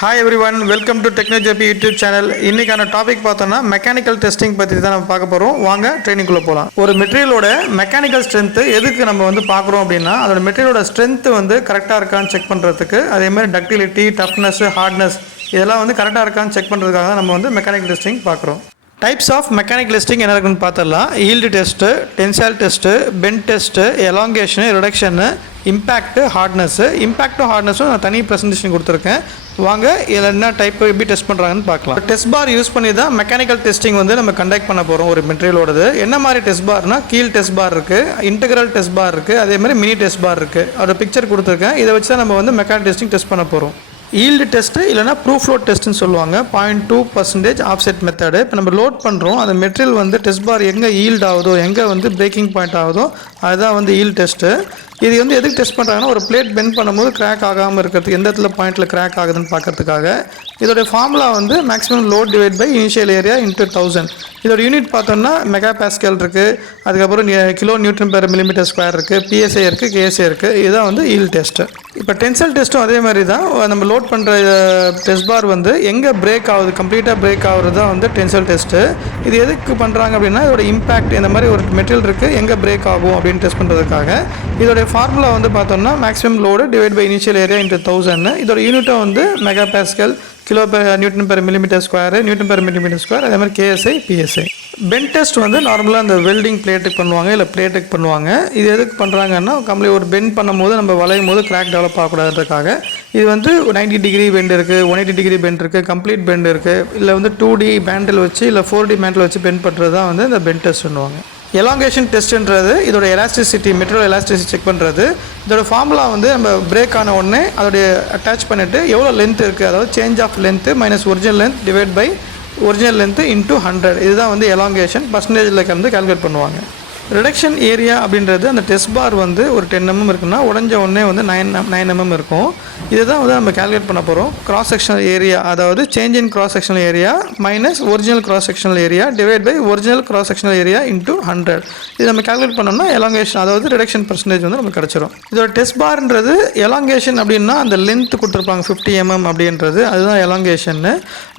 Hi every one, welcome to technology YouTube channel. இன்றைக்கான topic பார்த்தோன்னா mechanical testing பற்றி தான் நம்ம பார்க்க போகிறோம். வாங்க ட்ரைனிங்குள்ளே போகலாம். ஒரு மெட்டீரியலோட மெக்கானிக்கல் ஸ்ட்ரென்த்து எதுக்கு நம்ம பார்க்குறோம் அப்படின்னா, அதோட மெட்டீரியலோட ஸ்ட்ரென்த்து கரெக்டாக இருக்கான்னு செக் பண்ணுறதுக்கு, அதேமாதிரி டக்டிலிட்டி, டஃப்னஸ், ஹார்ட்னஸ் இதெல்லாம் கரெக்டாக இருக்கான்னு செக் பண்ணுறதுக்காக தான் நம்ம மெக்கானிக்கல் டெஸ்டிங் பார்க்குறோம். டைப்ஸ் ஆஃப் மெக்கானிக்கல் டெஸ்டிங் என்ன இருக்குன்னு பார்த்துடலாம். Yield test, tensile test, bend test, elongation, reduction, impact, hardness. இம்பேக்ட்டும் ஹார்ட்னஸும் நான் தனி ப்ரெசன்டேஷன் கொடுத்துருக்கேன். வாங்க இதில் என்ன டைப் எப்படி டெஸ்ட் பண்ணுறாங்கன்னு பார்க்கலாம். டெஸ்ட் பார் யூஸ் பண்ணி தான் மெக்கானிக்கல் டெஸ்டிங் நம்ம கண்டக்ட் பண்ண போகிறோம். ஒரு மெட்டீரியலோடது என்ன மாதிரி டெஸ்ட் பார்னால், கீல் டெஸ்ட் பார் இருக்குது, இன்டெக்ரல் டெஸ்ட் பார் இருக்குது, அதே மாதிரி மினி டெஸ்ட் பார் இருக்குது. அதோட பிக்சர் கொடுத்துருக்கேன். இதை வச்சு தான் நம்ம மெக்கானிக்கல் டெஸ்டிங் டெஸ்ட் பண்ண போகிறோம். ஈல்டு டெஸ்ட்டு இல்லைனா ப்ரூஃப் லோட் டெஸ்ட்டுன்னு சொல்லுவாங்க. 0.2% ஆஃப்செட் மெத்தடு. இப்போ நம்ம லோட் பண்ணுறோம், அந்த மெட்டீரியல் டெஸ்ட் பார் எங்கே ஈல்ட் ஆகுதோ, எங்கே பிரேக்கிங் பாயிண்ட் ஆகுதோ அதுதான் ஈல்டு டெஸ்ட்டு. இது எதுக்கு டெஸ்ட் பண்ணுறாங்கன்னா, ஒரு பிளேட் பெண்ட் பண்ணும்போது கிராக் ஆகாமல் இருக்கிறதுக்கு, எந்த இடத்துல பாயிண்டில் கிராக் ஆகுதுன்னு பார்க்கறதுக்காக. இதோடைய formula maximum load divide by initial area into 1000. இதோட யூனிட் பார்த்தோம்னா மெகா பாஸ்கல் இருக்குது, அதுக்கப்புறம் kilo newton per millimetre square இருக்குது, பிஎஸ்ஐ இருக்குது, கேஎஸ்ஐ இருக்குது. இதுதான் ஈல்டு டெஸ்ட்டு. இப்போ டென்சைல் டெஸ்ட்டும் அதே மாதிரி தான். நம்ம லோட் பண்ணுற டெஸ்ட் பார் எங்கே பிரேக் ஆகுது, கம்ப்ளீட்டாக பிரேக் ஆகுறது தான் டென்சைல் டெஸ்ட்டு. இது எதுக்கு பண்ணுறாங்க அப்படின்னா, இதோட இம்பாக்ட், இந்த மாதிரி ஒரு மெட்டீரியல் இருக்குது எங்கே பிரேக் ஆகும் அப்படின்னு டெஸ்ட் பண்ணுறதுக்காக. இதோடைய ஃபார்முலா பார்த்தோம்னா maximum load divide by initial area into 1000. இதோட யூனிட்டும் mega pascal, kilo newton per millimetre square, newton per millimetre square, அதே மாதிரி கேஎஸ்ஐ, பிஎஸ்ஐ. பெண்ட் டெஸ்ட் நார்மலாக அந்த வெல்டிங் பிளேட்டுக்கு பண்ணுவாங்க, இல்லை பிளேட்டுக்கு பண்ணுவாங்க. இது எதுக்கு பண்ணுறாங்கன்னா, கம்ப்ளீட் ஒரு பெண்ட் பண்ணும்போது நம்ம வளையும் போது கிராக் டெவலப் ஆகக்கூடாதுன்றதுக்காக. இது 90 டிகிரி பெண்ட் இருக்குது, 180 டிகிரி பெண்ட் இருக்குது, கம்ப்ளீட் பெண்ட் இருக்குது. இல்லை 2D பேண்டில் வச்சு, இல்லை 4D பேண்டில் வச்சு பெண்ட் பண்ணுறது தான் இந்த பெண்ட் டெஸ்ட் பண்ணுவாங்க. எலாங்கேஷன் டெஸ்ட்ன்றது இதோட எலாஸ்டிசிட்டி, மெட்டீரியல் எலாஸ்டிசிட்டி செக் பண்ணுறது. இதோட ஃபார்முலா நம்ம பிரேக் ஆன உடனே அதோடைய அட்டாச் பண்ணிவிட்டு எவ்வளோ லென்த் இருக்குது, அதாவது change of length minus original length divide by original length into 100. இதுதான் எலாங்கேஷன் பர்சன்டேஜில் கால்குலேட் பண்ணுவாங்க. ரிடக்ஷன் ஏரியா அப்படின்றது, அந்த டெஸ்ட் பார் ஒரு 10 mm இருக்குன்னா உடஞ்ச உடனே 9 mm இருக்கும். இதுதான் நம்ம கால்குலேட் பண்ண போகிறோம். கிராஸ் செக்ஷனல் ஏரியா, அதாவது change in cross sectional area minus original cross sectional area divide by original cross sectional area into 100. இது நம்ம கால்குலேட் பண்ணோம்னா எலாங்கேஷன், அதாவது ரிடக்ஷன் பர்சன்டேஜ் நமக்கு கிடச்சிரும். இதோட டெஸ்ட் பார்ன்றது எலாங்கேஷன் அப்படின்னா அந்த லென்த் கொடுத்துருப்பாங்க 50 mm அப்படின்றது, அதுதான் எலாங்கேஷன்.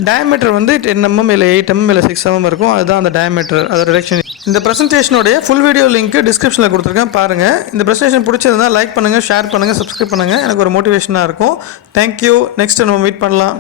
டயமீட்டர் 10 mm இல்லை 8 mm இல்லை 6 mm இருக்கும், அதுதான் அந்த டயமீட்டர், அதோட ரிடக்ஷன். இந்த ப்ரெசன்டேஷனுடைய ஃபுல் வீடியோ லிங்க் டிஸ்கிரிப்ஷனில் கொடுத்துருக்கேன், பாருங்கள். இந்த ப்ரெசன்டேஷன் பிடிச்சதுன்னா லைக் பண்ணுங்கள், ஷேர் பண்ணுங்கள், சப்ஸ்கிரைப் பண்ணுங்கள். எனக்கு ஒரு மோட்டிவேஷனாக இருக்கும். தேங்க்யூ. நெக்ஸ்ட் நம்ம மீட் பண்ணலாம்.